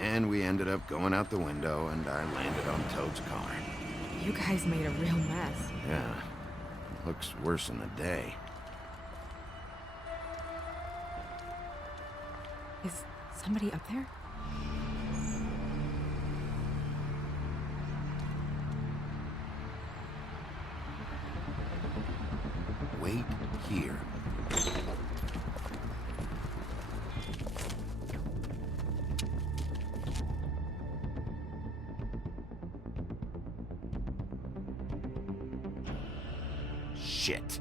And we ended up going out the window, and I landed on Toad's car. You guys made a real mess. Yeah, looks worse in the day. Is somebody up there? Wait here. Shit.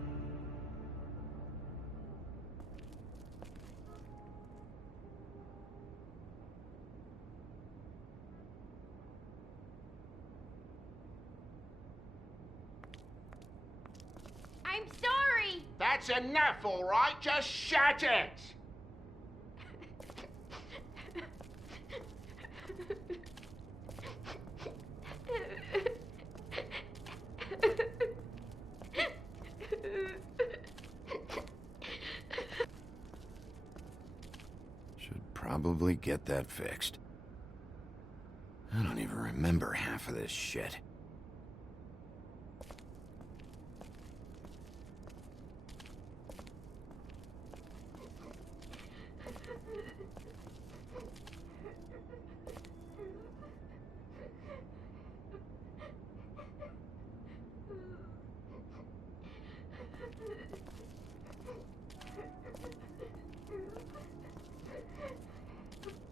I'm sorry! That's enough, all right? Just shut it! Should probably get that fixed. I don't even remember half of this shit.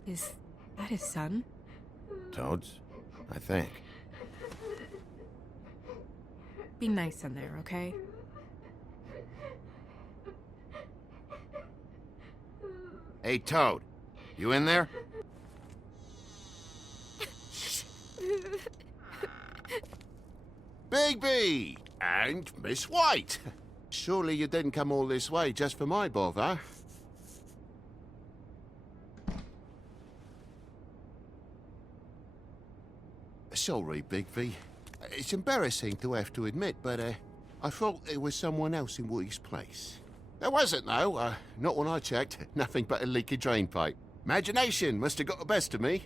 Is that his son? Toads? I think. Be nice in there, okay? Hey, Toad. You in there? Bigby! And Miss White! Surely you didn't come all this way just for my bother? Sorry, Bigby. It's embarrassing to have to admit, but I thought there was someone else in Woody's place. There wasn't, though. Not when I checked. Nothing but a leaky drain pipe. Imagination must have got the best of me.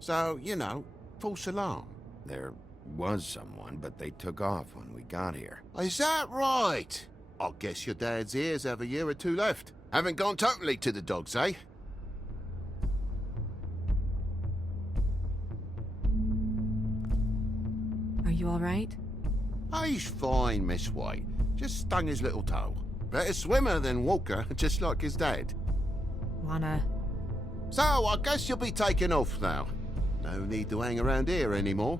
So, you know, false alarm. There was someone, but they took off when we got here. Is that right? I guess your dad's ears have a year or two left. Haven't gone totally to the dogs, eh? Are you alright? He's fine, Miss White. Just stung his little toe. Better swimmer than walker, just like his dad. Lana, So, I guess you'll be taking off now. No need to hang around here anymore.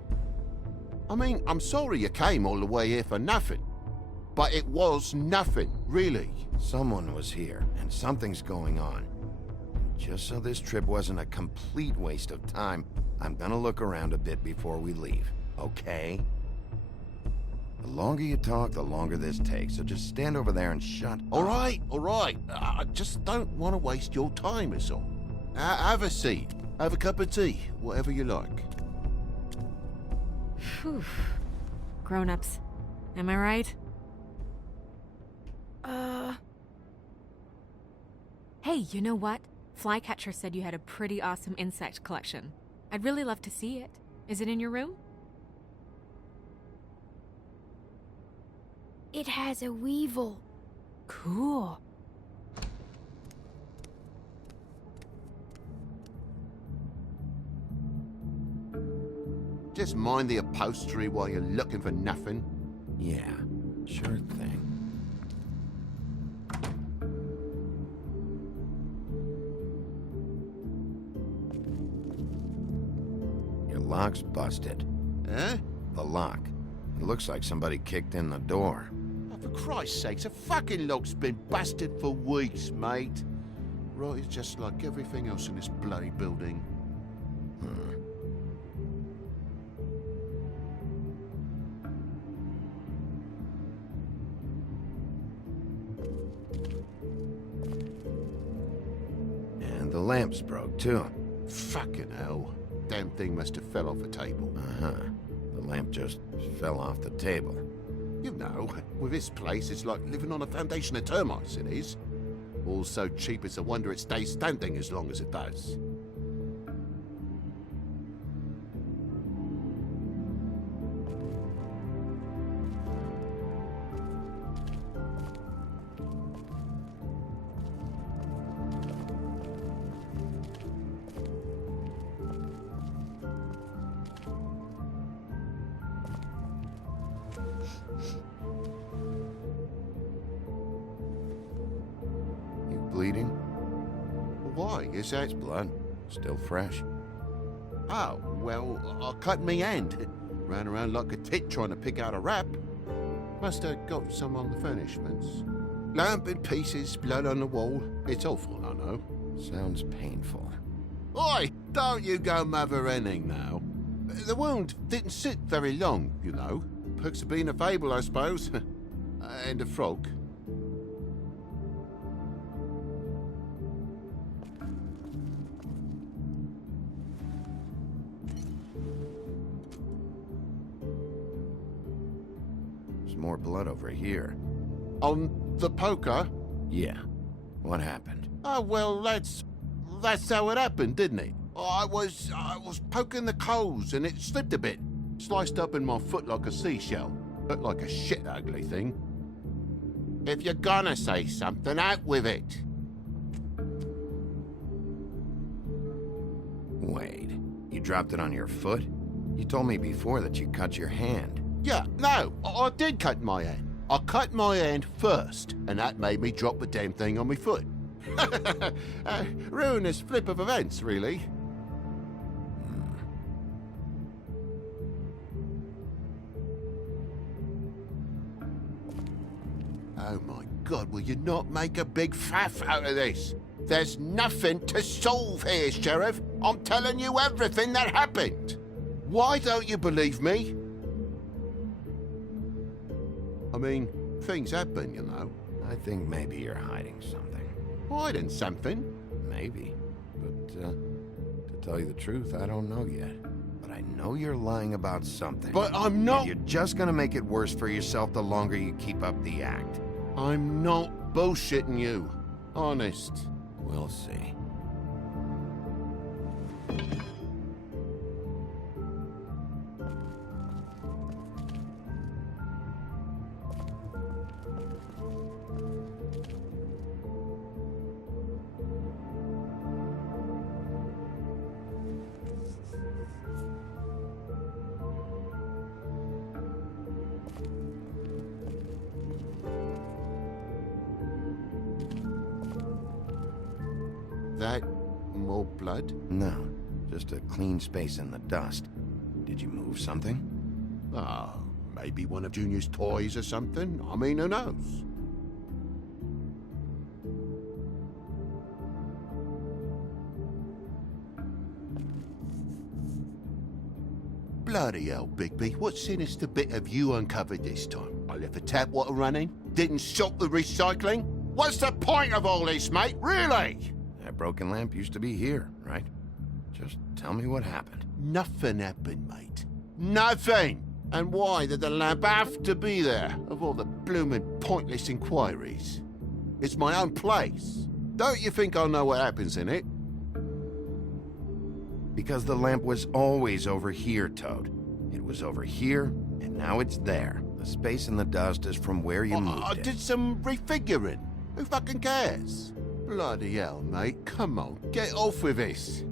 I mean, I'm sorry you came all the way here for nothing. But it was nothing, really. Someone was here, and something's going on. Just so this trip wasn't a complete waste of time, I'm gonna look around a bit before we leave, okay? The longer you talk, the longer this takes, so just stand over there and shut up. All right. I just don't want to waste your time, is all. Have a seat. Have a cup of tea, whatever you like. Phew. Grown-ups. Am I right? Hey, you know what? Flycatcher said you had a pretty awesome insect collection. I'd really love to see it. Is it in your room? It has a weevil. Cool. Just mind the upholstery while you're looking for nothing. Yeah, sure thing. Your lock's busted. Eh? The lock. It looks like somebody kicked in the door. Oh, for Christ's sakes, the fucking lock's been busted for weeks, mate. Right, it's just like everything else in this bloody building. And the lamp's broke, too. Fucking hell. Damn thing must have fell off a table. Uh-huh. The lamp just fell off the table. You know, with this place, it's like living on a foundation of termites, it is. All so cheap it's a wonder it stays standing as long as it does. bleeding? Why? Is that... It's blood. Still fresh. Oh, well, I cut me hand. Ran around like a tit trying to pick out a wrap. Must have got some on the furnishments. Lamp in pieces, blood on the wall. It's awful, I know. Sounds painful. Oi, don't you go mother-henning now. The wound didn't sit very long, you know. Perks of being a fable, I suppose. And a frog. There's more blood over here. On the poker? Yeah. What happened? Oh, well, that's how it happened, didn't it? I was poking the coals and it slipped a bit. Sliced up in my foot like a seashell. Looked like a shit ugly thing. If you're gonna say something, out with it. Wait. You dropped it on your foot? You told me before that you cut your hand. Yeah, no, I did cut my hand. I cut my hand first, and that made me drop the damn thing on my foot. Ruinous flip of events, really. Oh my God, will you not make a big faff out of this? There's nothing to solve here, Sheriff. I'm telling you everything that happened. Why don't you believe me? I mean, things happen, you know. I think maybe you're hiding something. Hiding something? Maybe. But, to tell you the truth, I don't know yet. But I know you're lying about something. But I'm not... And you're just gonna make it worse for yourself the longer you keep up the act. I'm not bullshitting you. Honest. We'll see. That more blood? No, just a clean space in the dust. Did you move something? Ah, maybe one of Junior's toys or something. I mean, who knows? Bloody hell, Bigby. What sinister bit have you uncovered this time? I left the tap water running? Didn't stop the recycling? What's the point of all this, mate? Really? That broken lamp used to be here, right? Just tell me what happened. Nothing happened, mate. Nothing! And why did the lamp have to be there, of all the bloomin' pointless inquiries? It's my own place. Don't you think I'll know what happens in it? Because the lamp was always over here, Toad. It was over here, and now it's there. The space in the dust is from where you moved I it. did some refiguring. Who fucking cares? Bloody hell, mate. Come on, get off with this.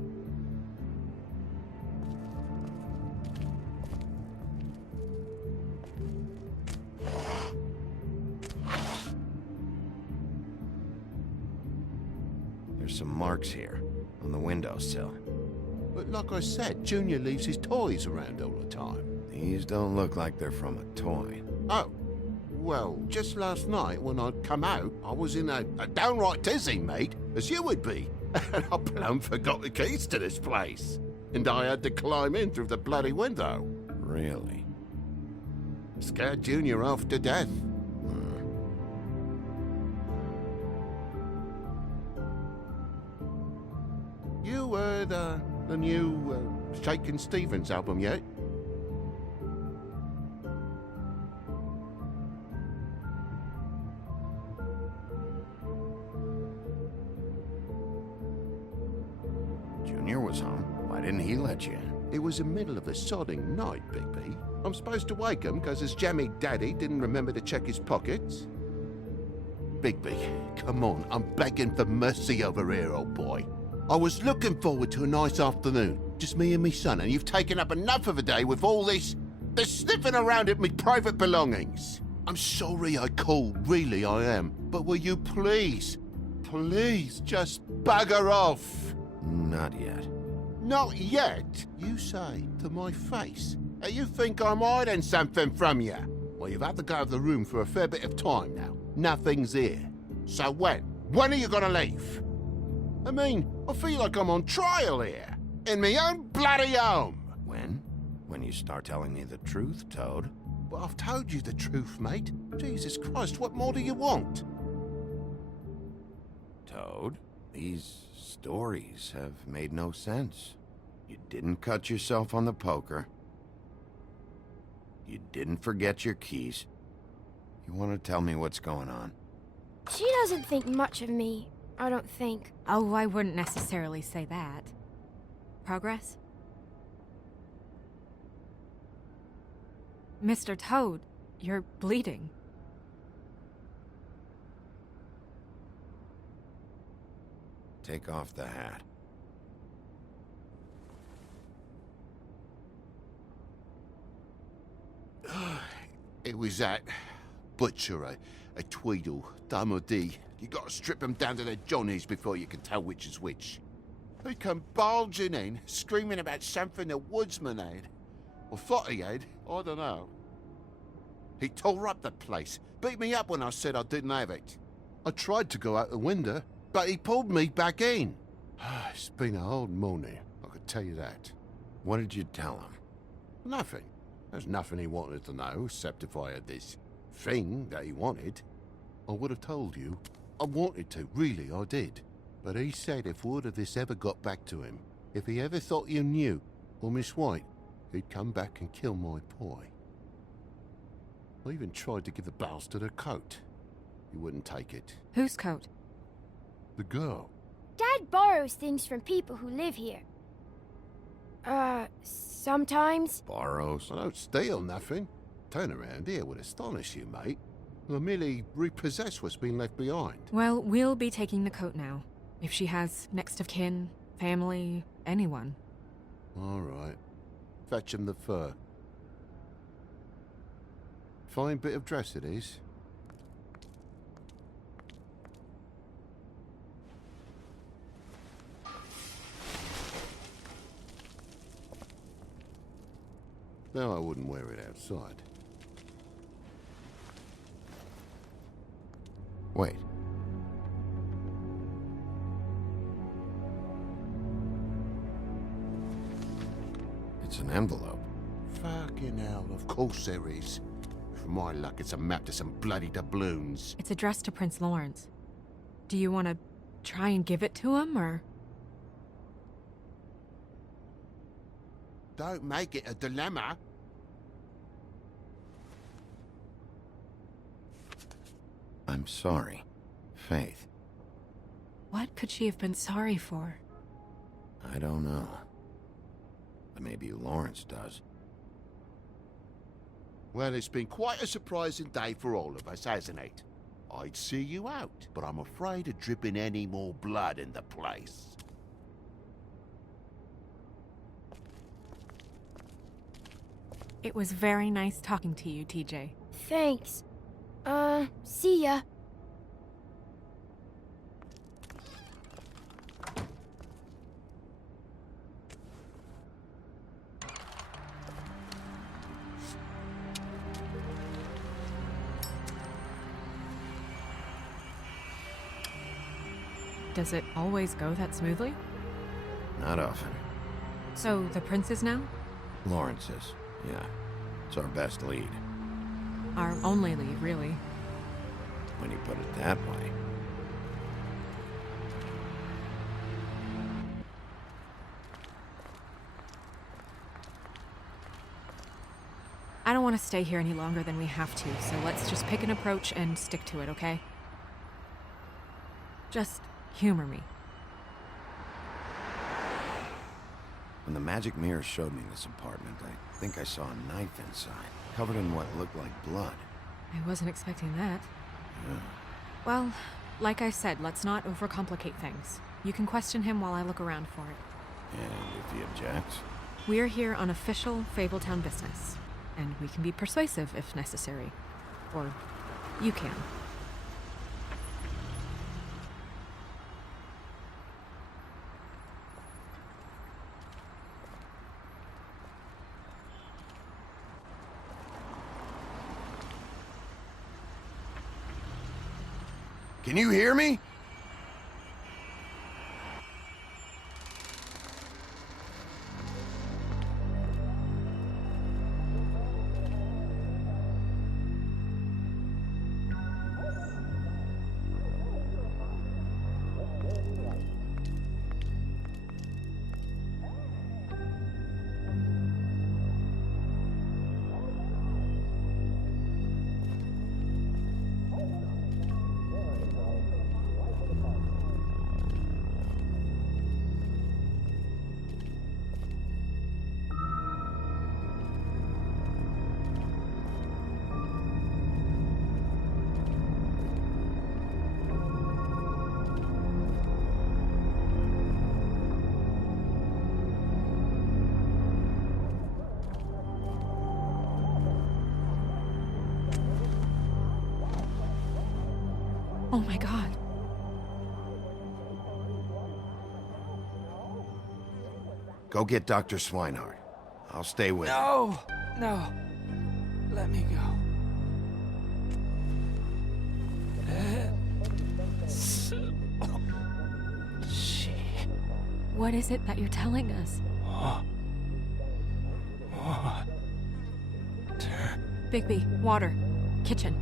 There's some marks here, on the windowsill. But like I said, Junior leaves his toys around all the time. These don't look like they're from a toy. Oh, well, just last night when I'd come out, I was in a downright tizzy, mate, as you would be. And I plumb forgot the keys to this place. And I had to climb in through the bloody window. Really? Scared Junior off to death. You heard the new Shakin' Stevens album yet? Junior was home. Why didn't he let you in? It was the middle of a sodding night, Bigby. I'm supposed to wake him because his jammy daddy didn't remember to check his pockets. Bigby, come on, I'm begging for mercy over here, old boy. I was looking forward to a nice afternoon, just me and me son, and you've taken up enough of a day with all this sniffing around at me private belongings. I'm sorry I called, really I am, but will you please Please, just bugger off. Not yet. Not yet, you say to my face. You think I'm hiding something from you? Well, you've had to go out of the room for a fair bit of time now. Nothing's here. So when? When are you gonna leave? I mean, I feel like I'm on trial here. In my own bloody home. When? When you start telling me the truth, Toad? Well, I've told you the truth, mate. Jesus Christ, what more do you want? Toad, these stories have made no sense. You didn't cut yourself on the poker. You didn't forget your keys. You want to tell me what's going on? She doesn't think much of me, I don't think. Oh, I wouldn't necessarily say that. Progress? Mr. Toad, you're bleeding. Take off the hat. It was that butcher, a Tweedle, Dum or D. You gotta strip them down to their johnnies before you can tell which is which. They come bulging in, screaming about something the woodsman had. Or thought he had, I don't know. He tore up the place, beat me up when I said I didn't have it. I tried to go out the window, but he pulled me back in. It's been a hard morning, I could tell you that. What did you tell him? Nothing. There's nothing he wanted to know, except if I had this thing that he wanted. I would have told you. I wanted to, really, I did. But he said if word of this ever got back to him, if he ever thought you knew, or Miss White, he'd come back and kill my boy. I even tried to give the bastard a coat. He wouldn't take it. Whose coat? The girl. Dad borrows things from people who live here. Sometimes. Borrows? I don't steal nothing. Turn around here would astonish you, mate. I merely repossess what's been left behind. Well, we'll be taking the coat now. If she has next of kin, family, anyone. All right. Fetch him the fur. Fine bit of dress it is. No, I wouldn't wear it outside. Wait. It's an envelope. Fucking hell, of course there is. For my luck, it's a map to some bloody doubloons. It's addressed to Prince Lawrence. Do you want to try and give it to him, or...? Don't make it a dilemma. I'm sorry, Faith. What could she have been sorry for? I don't know. But maybe Lawrence does. Well, it's been quite a surprising day for all of us, hasn't it? I'd see you out, but I'm afraid of dripping any more blood in the place. It was very nice talking to you, TJ. Thanks. See ya. Does it always go that smoothly? Not often. So, the princes now? Lawrence is, yeah. It's our best lead. Our only lead, really. When you put it that way. I don't want to stay here any longer than we have to, so let's just pick an approach and stick to it, okay? Just humor me. When the magic mirror showed me this apartment, I think I saw a knife inside, covered in what looked like blood. I wasn't expecting that. Yeah. Well, like I said, let's not overcomplicate things. You can question him while I look around for it. And if he objects? We're here on official Fabletown business, and we can be persuasive if necessary. Or you can. Can you hear me? Oh my god. Go get Dr. Swinehart. I'll stay with him. No! No. Let me go. She... What is it that you're telling us? Bigby, water. Kitchen.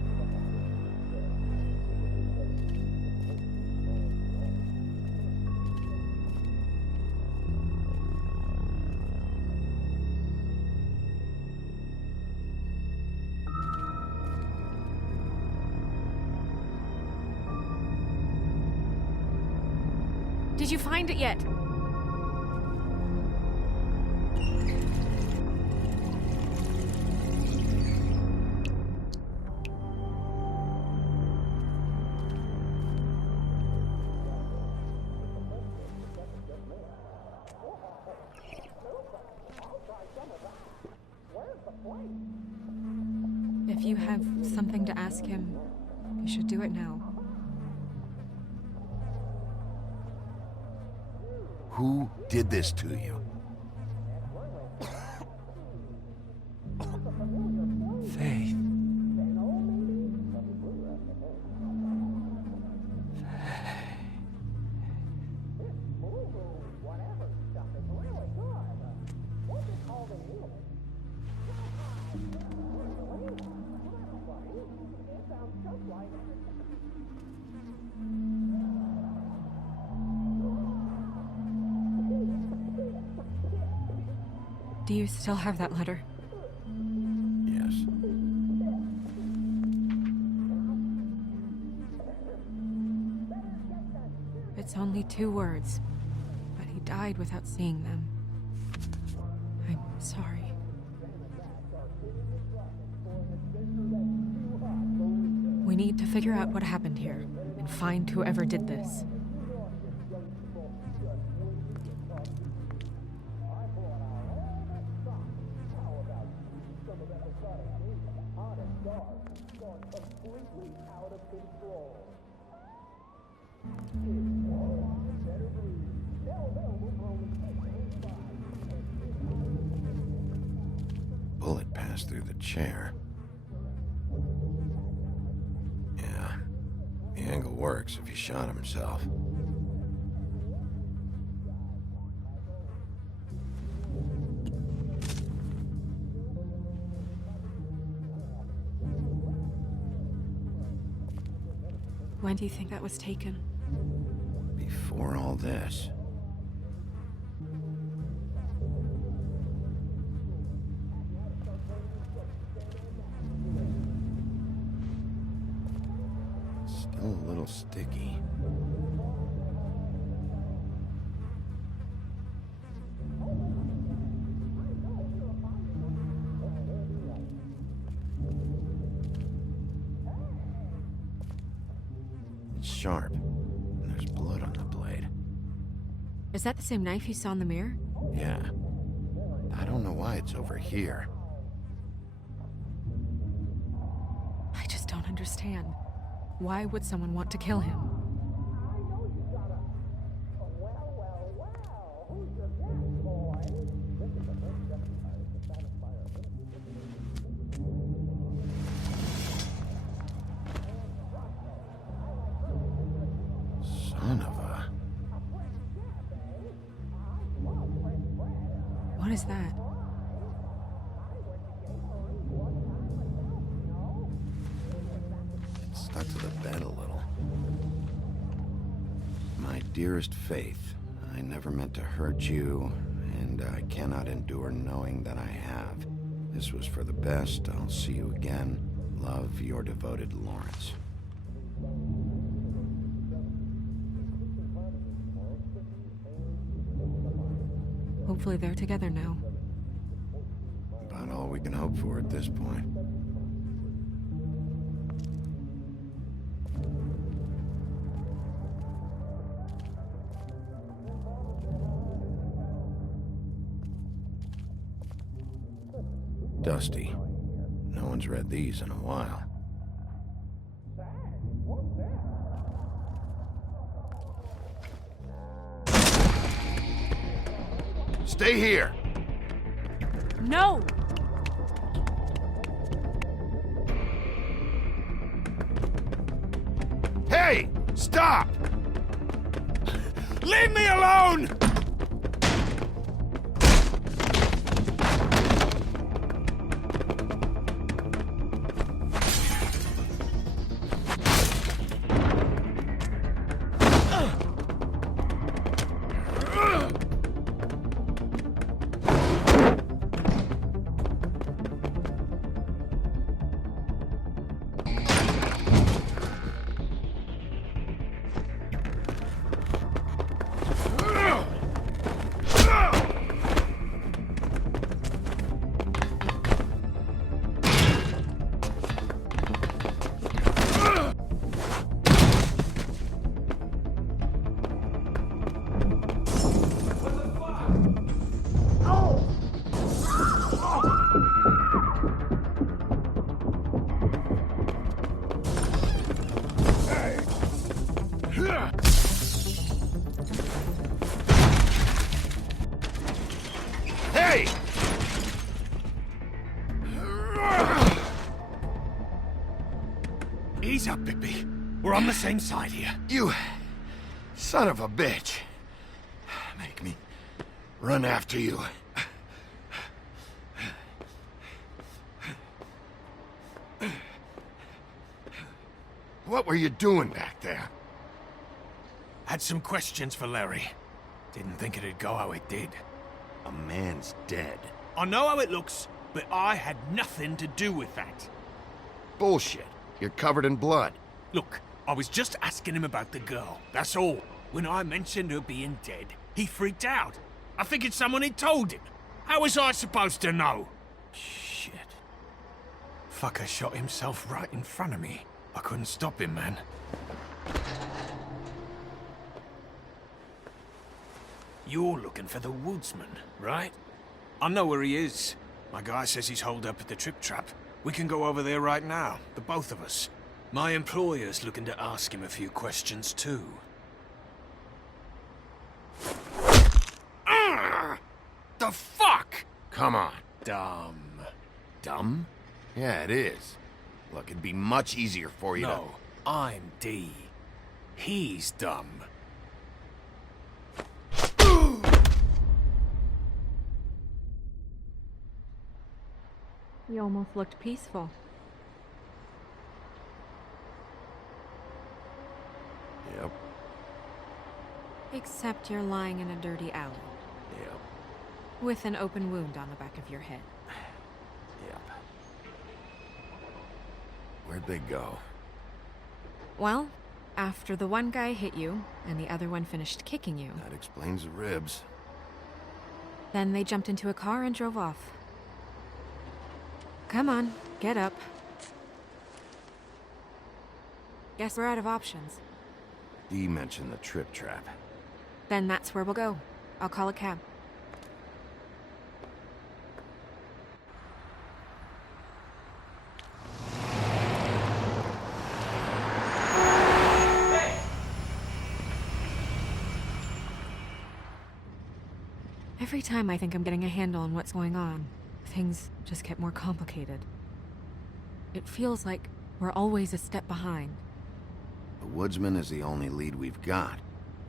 Did you find it yet? If you have something to ask him, you should do it now. Who did this to you? Faith. Do you still have that letter? Yes. It's only 2 words, but he died without seeing them. I'm sorry. We need to figure out what happened here and find whoever did this. Bullet passed through the chair. Yeah. The angle works if he shot himself. When do you think that was taken? Before all this. Still a little sticky. It's sharp. And there's blood on the blade. Is that the same knife you saw in the mirror? Yeah. I don't know why it's over here. I just don't understand. Why would someone want to kill him? Son of a... What is that? It's stuck to the bed a little. My dearest Faith, I never meant to hurt you, and I cannot endure knowing that I have. This was for the best. I'll see you again. Love, your devoted Lawrence. Hopefully they're together now. About all we can hope for at this point. Dusty. No one's read these in a while. Stay here! No! Hey! Stop! Leave me alone! Hey! Ease up, Bigby. We're on the same side here. You son of a bitch. Make me run after you. What were you doing back there? Had some questions for Larry. Didn't think it'd go how it did. A man's dead. I know how it looks, but I had nothing to do with that. Bullshit. You're covered in blood. Look, I was just asking him about the girl, that's all. When I mentioned her being dead, he freaked out. I figured someone had told him. How was I supposed to know? Shit. Fucker shot himself right in front of me. I couldn't stop him, man. You're looking for the woodsman, right? I know where he is. My guy says he's holed up at the Trip Trap. We can go over there right now, the both of us. My employer's looking to ask him a few questions, too. The fuck? Come on. Dumb. Dumb? Yeah, it is. Look, it'd be much easier for you No, I'm D. He's dumb. You almost looked peaceful. to... Yep. Except you're lying in a dirty alley. Yep. With an open wound on the back of your head. Yep. Where'd they go? Well, after the one guy hit you, and the other one finished kicking you, That explains the ribs. then they jumped into a car and drove off. Come on, get up. Guess we're out of options. Dee mentioned the Trip Trap. Then that's where we'll go. I'll call a cab. Every time I think I'm getting a handle on what's going on, things just get more complicated. It feels like we're always a step behind. The woodsman is the only lead we've got.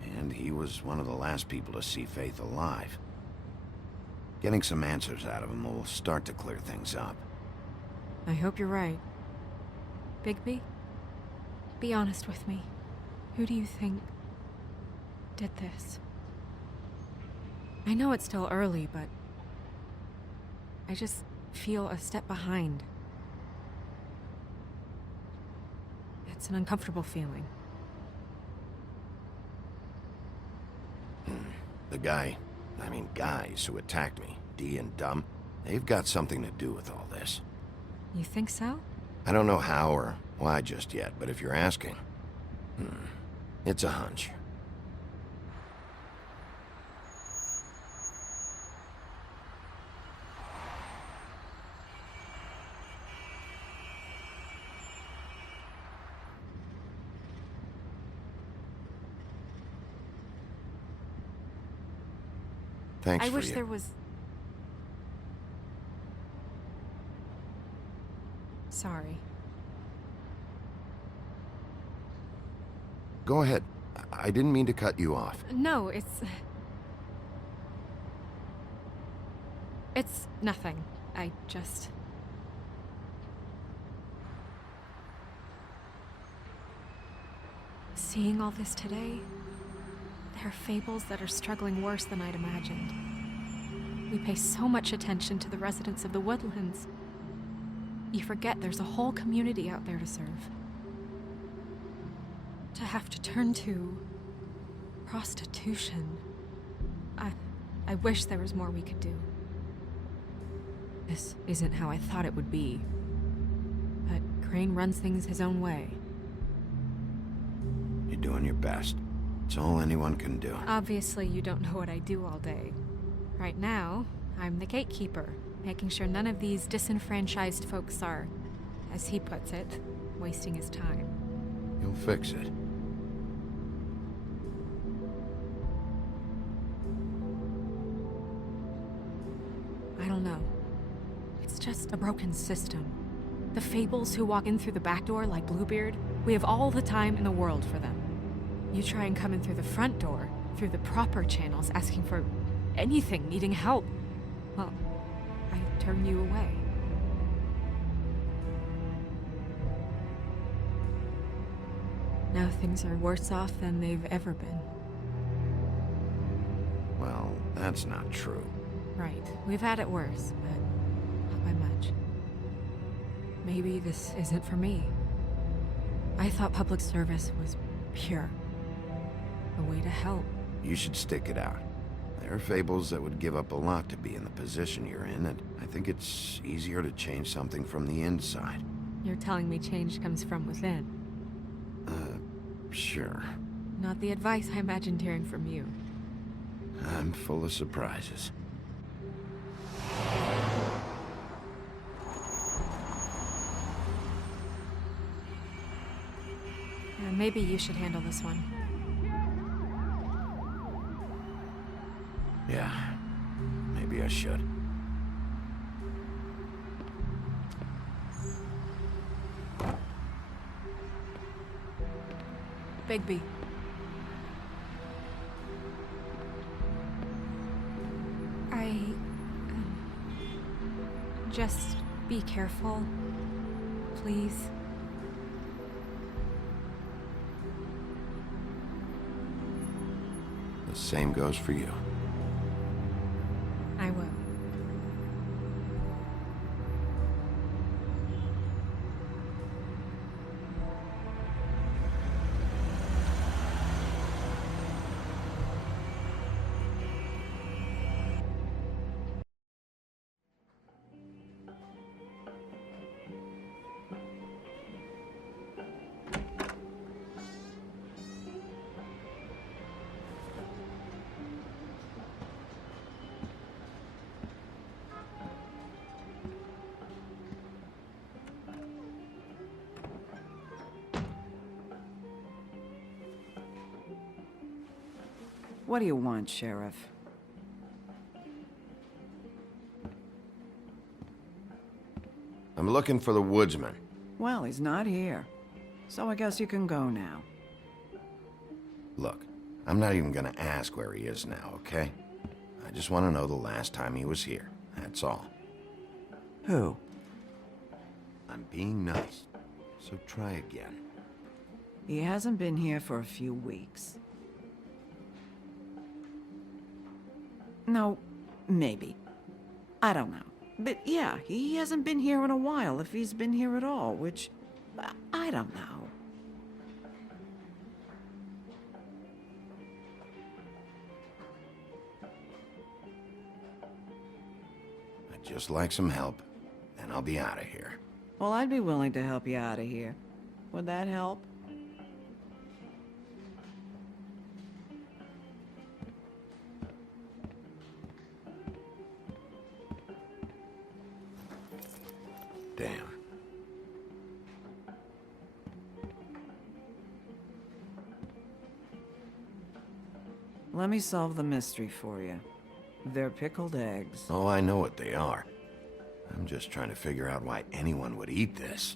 and he was one of the last people to see Faith alive. Getting some answers out of him will start to clear things up. I hope you're right. Bigby? Be honest with me. Who do you think did this? I know it's still early, but I just feel a step behind. It's an uncomfortable feeling. The guys who attacked me, Dee and Dumb, they've got something to do with all this. You think so? I don't know how or why just yet, but if you're asking, it's a hunch. Thanks I for wish you. there was... Sorry. Go ahead. I didn't mean to cut you off. No, it's nothing. I just... Seeing all this today, there are fables that are struggling worse than I'd imagined. We pay so much attention to the residents of the woodlands. You forget there's a whole community out there to serve. To have to turn to prostitution. I wish there was more we could do. This isn't how I thought it would be. But Crane runs things his own way. You're doing your best. It's all anyone can do. Obviously, you don't know what I do all day. Right now, I'm the gatekeeper, making sure none of these disenfranchised folks are, as he puts it, wasting his time. You'll fix it. I don't know. It's just a broken system. The fables who walk in through the back door like Bluebeard, we have all the time in the world for them. You try and come in through the front door, through the proper channels, asking for anything, needing help. Well, I turn you away. Now things are worse off than they've ever been. Well, that's not true. Right. We've had it worse, but not by much. Maybe this isn't for me. I thought public service was pure. A way to help. You should stick it out. There are fables that would give up a lot to be in the position you're in, and I think it's easier to change something from the inside. You're telling me change comes from within. Sure. Not the advice I imagined hearing from you. I'm full of surprises. Maybe you should handle this one. Yeah, maybe I should. Bigby. Just be careful, please. The same goes for you. I will. What do you want, Sheriff? I'm looking for the woodsman. Well, he's not here. So I guess you can go now. Look, I'm not even gonna ask where he is now, okay? I just want to know the last time he was here. That's all. Who? I'm being nice, so try again. He hasn't been here for a few weeks. No, maybe. I don't know. But yeah, he hasn't been here in a while, if he's been here at all, which... I don't know. I'd just like some help, then I'll be out of here. Well, I'd be willing to help you out of here. Would that help? Damn. Let me solve the mystery for you. They're pickled eggs. Oh, I know what they are. I'm just trying to figure out why anyone would eat this.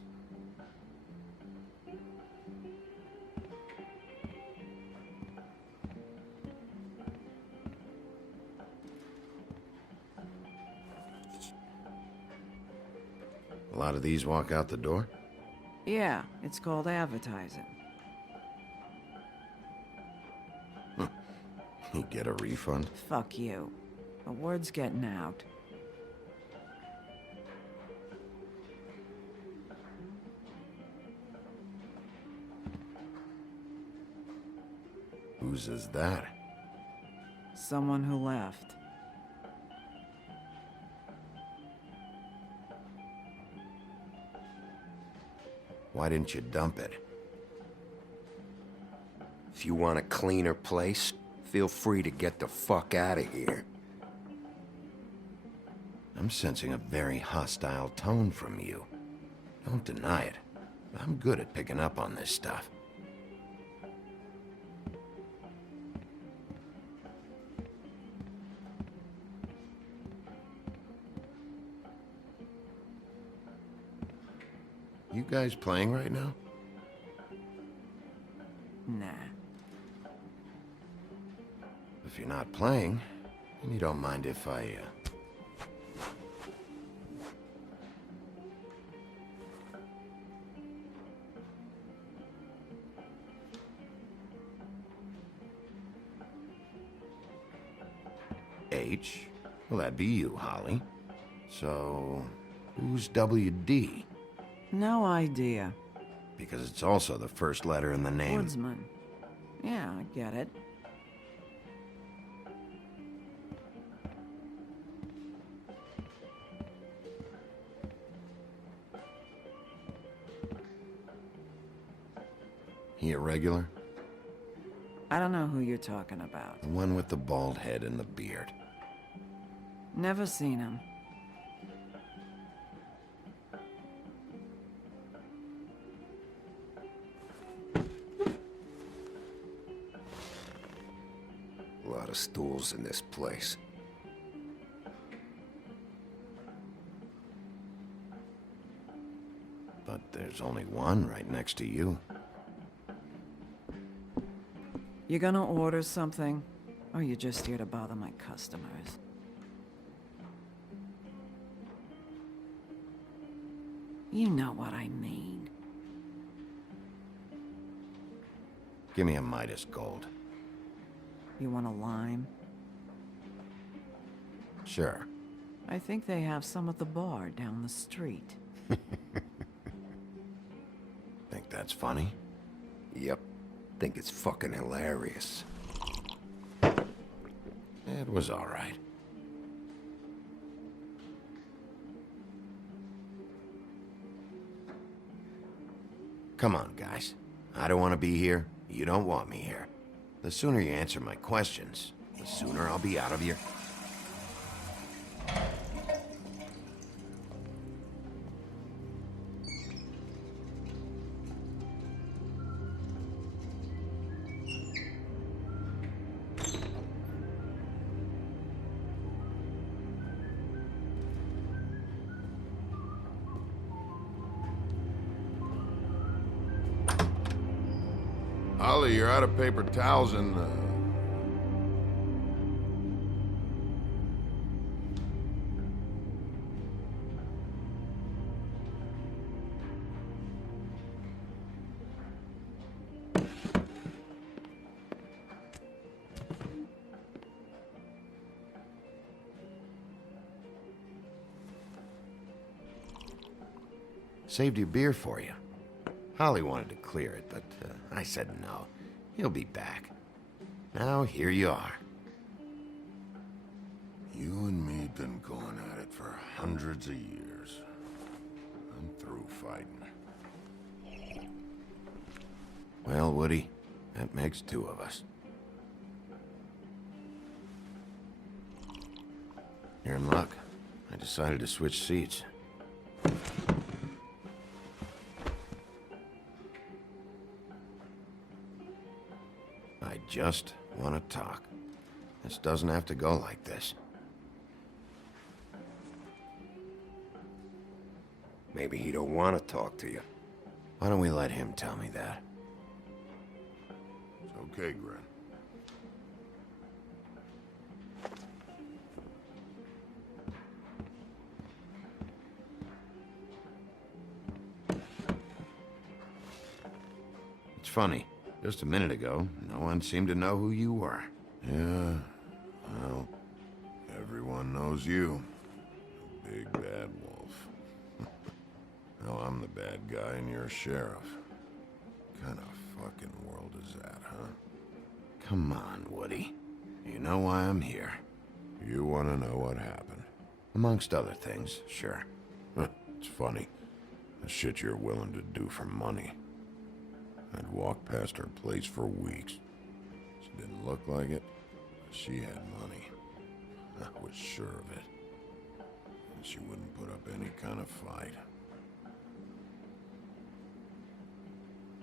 A lot of these walk out the door? Yeah, it's called advertising. You get a refund? Fuck you. The word's getting out. Whose is that? Someone who left. Why didn't you dump it? If you want a cleaner place, feel free to get the fuck out of here. I'm sensing a very hostile tone from you. Don't deny it. I'm good at picking up on this stuff. You guys playing right now? Nah. If you're not playing, then you don't mind if I, H? Well, that'd be you, Holly. So, who's WD? No idea. Because it's also the first letter in the name. Woodsman. Yeah, I get it. He a regular? I don't know who you're talking about. The one with the bald head and the beard. Never seen him. A lot of stools in this place. But there's only one right next to you. You gonna order something? Or you just here to bother my customers? You know what I mean. Give me a Midas Gold. You want a lime? Sure. I think they have some at the bar down the street. Think that's funny? Yep. Think it's fucking hilarious. It was all right. Come on, guys. I don't want to be here. You don't want me here. The sooner you answer my questions, the sooner I'll be out of here. Holly, you're out of paper towels and Saved your beer for you. Holly wanted to clear it, but I said no. He'll be back. Now here you are. You and me been going at it for hundreds of years. I'm through fighting. Well, Woody, that makes two of us. You're in luck. I decided to switch seats. I just want to talk. This doesn't have to go like this. Maybe he don't want to talk to you. Why don't we let him tell me that? It's okay, Gren. It's funny. Just a minute ago, no one seemed to know who you were. Yeah, well, everyone knows you. Big bad wolf. Now I'm the bad guy and you're sheriff. What kind of fucking world is that, huh? Come on, Woody. You know why I'm here. You want to know what happened? Amongst other things, sure. It's funny. The shit you're willing to do for money. I'd walk past her place for weeks. She didn't look like it, but she had money. I was sure of it. And she wouldn't put up any kind of fight.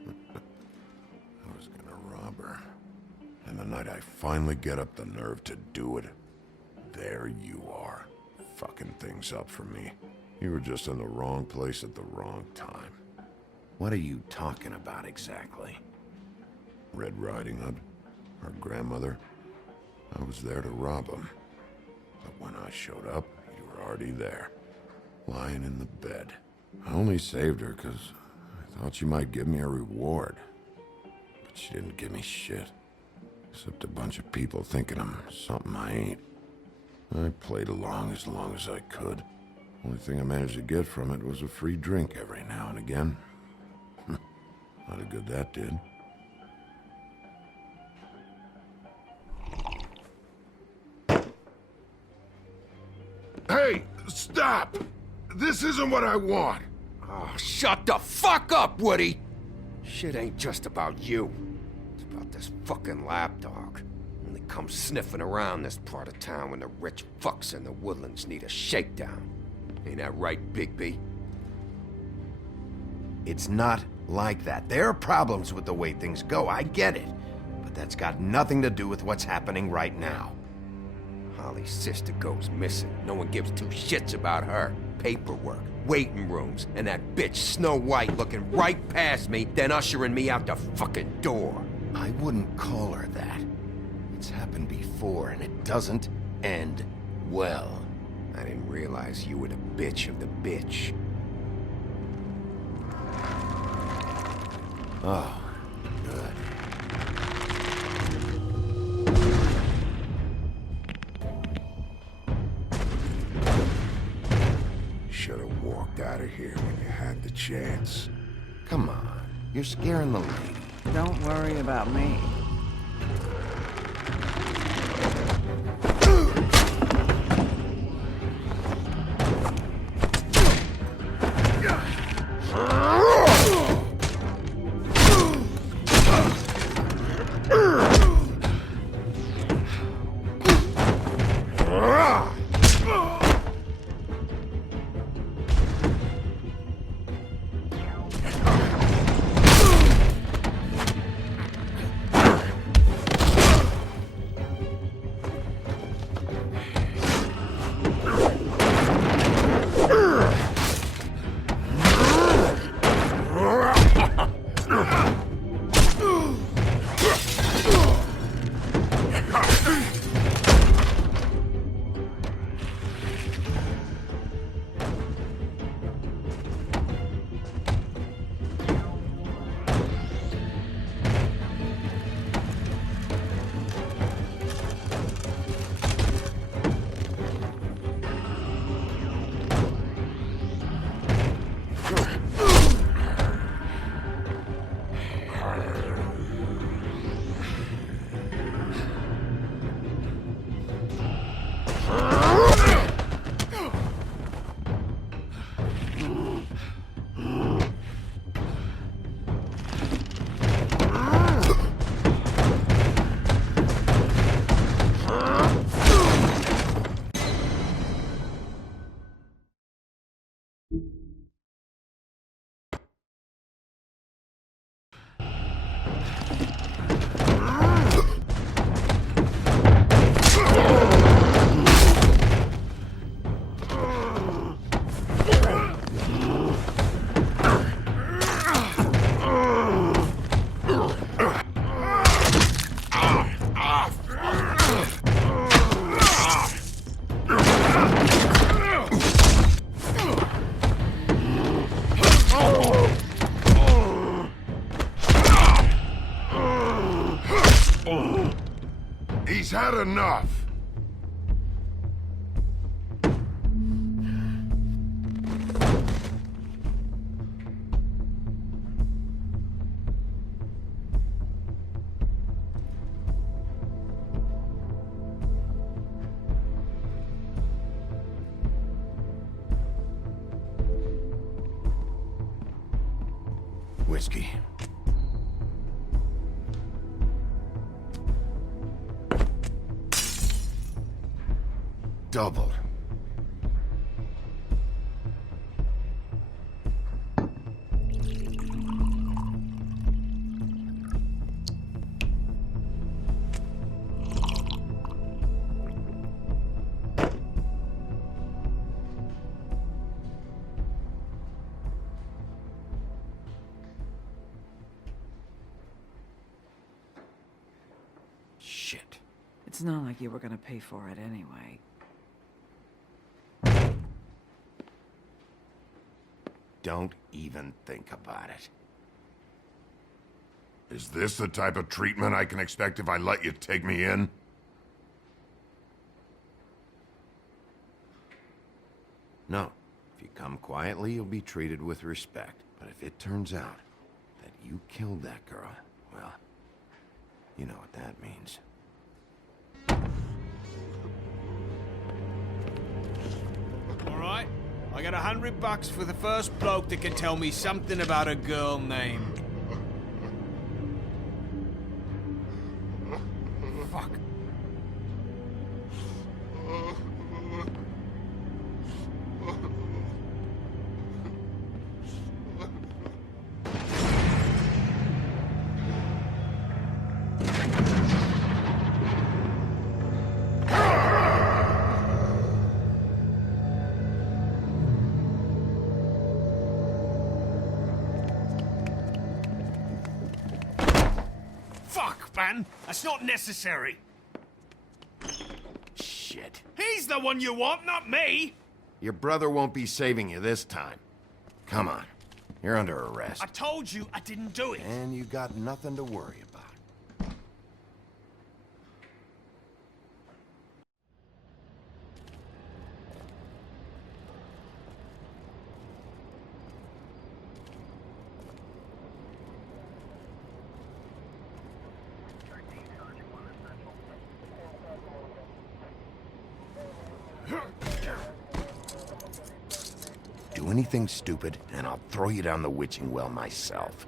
I was gonna rob her. And the night I finally get up the nerve to do it, there you are, fucking things up for me. You were just in the wrong place at the wrong time. What are you talking about exactly? Red Riding Hood, her grandmother. I was there to rob him. But when I showed up, you were already there, lying in the bed. I only saved her because I thought she might give me a reward. But she didn't give me shit. Except a bunch of people thinking I'm something I ain't. I played along as I could. Only thing I managed to get from it was a free drink every now and again. Not a good that did. Hey, stop! This isn't what I want! Oh, shut the fuck up, Woody! Shit ain't just about you. It's about this fucking lapdog. Only comes sniffing around this part of town when the rich fucks in the woodlands need a shakedown. Ain't that right, Bigby? It's not like that. There are problems with the way things go, I get it. But that's got nothing to do with what's happening right now. Holly's sister goes missing. No one gives two shits about her. Paperwork, waiting rooms, and that bitch Snow White looking right past me, then ushering me out the fucking door. I wouldn't call her that. It's happened before, and it doesn't end well. I didn't realize you were the bitch of the bitch. Oh, good. Should have walked out of here when you had the chance. Come on, you're scaring the lady. Don't worry about me. He's had enough. Whiskey. Double. Shit. It's not like you were gonna pay for it anyway. Don't even think about it. Is this the type of treatment I can expect if I let you take me in? No. If you come quietly, you'll be treated with respect. But if it turns out that you killed that girl, well, you know what that means. All right. I got $100 for the first bloke that can tell me something about a girl named... Fuck. Fuck, man! That's not necessary! Shit. He's the one you want, not me! Your brother won't be saving you this time. Come on. You're under arrest. I told you I didn't do it. And you got nothing to worry about. Do anything stupid, and I'll throw you down the witching well myself.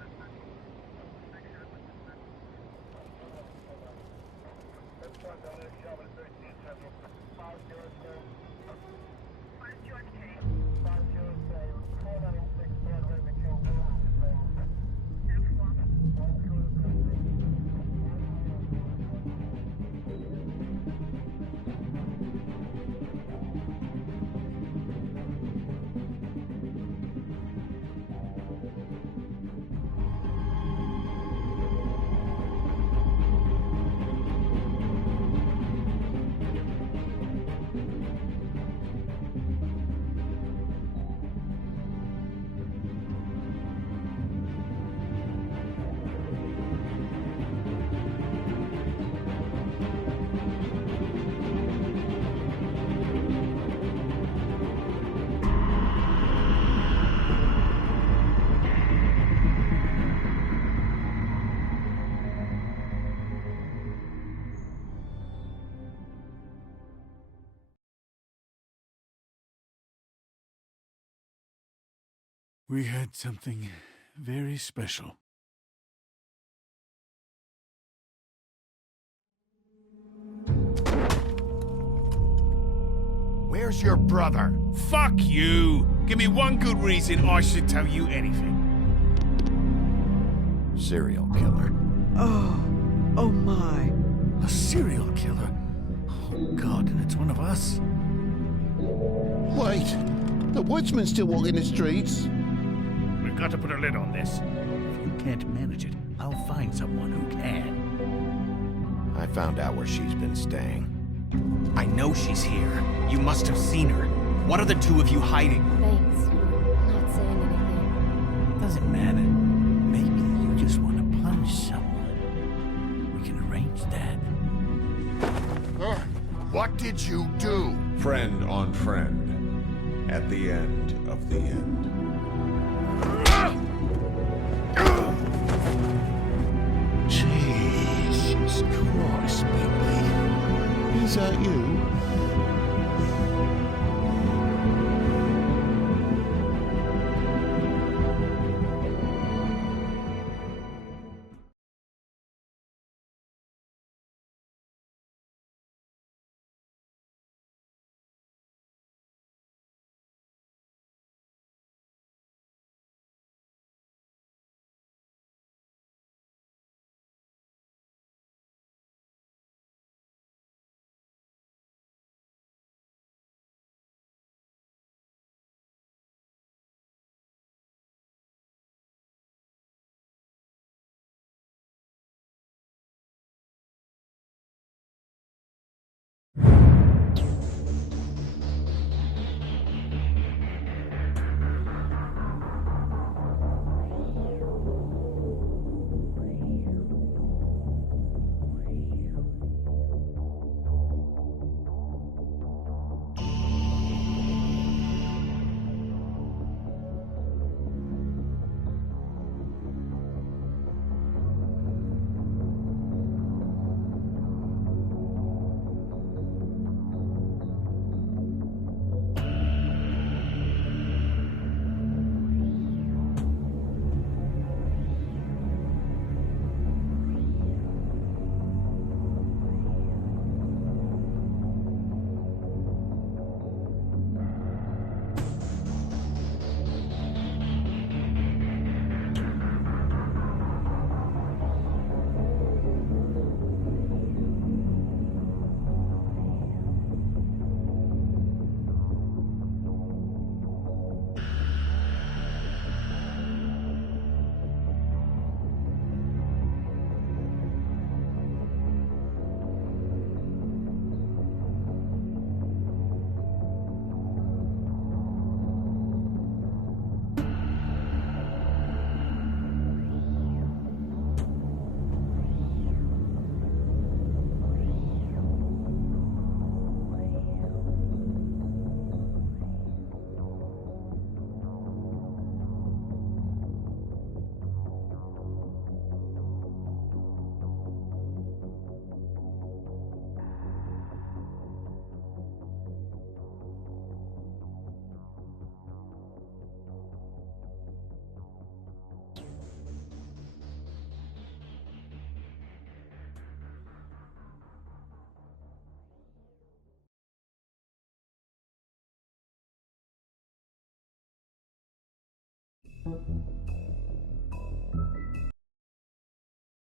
We had something very special. Where's your brother? Fuck you! Give me one good reason I should tell you anything. Serial killer. Oh my. A serial killer? Oh god, and it's one of us? Wait, the woodsman's still walking the streets. We've got to put a lid on this. If you can't manage it, I'll find someone who can. I found out where she's been staying. I know she's here. You must have seen her. What are the two of you hiding? Thanks for not saying anything. Doesn't matter. Maybe you just want to punish someone. We can arrange that. What did you do? Friend on friend. At the end of the end. Jesus Christ, Bigby. Is that you?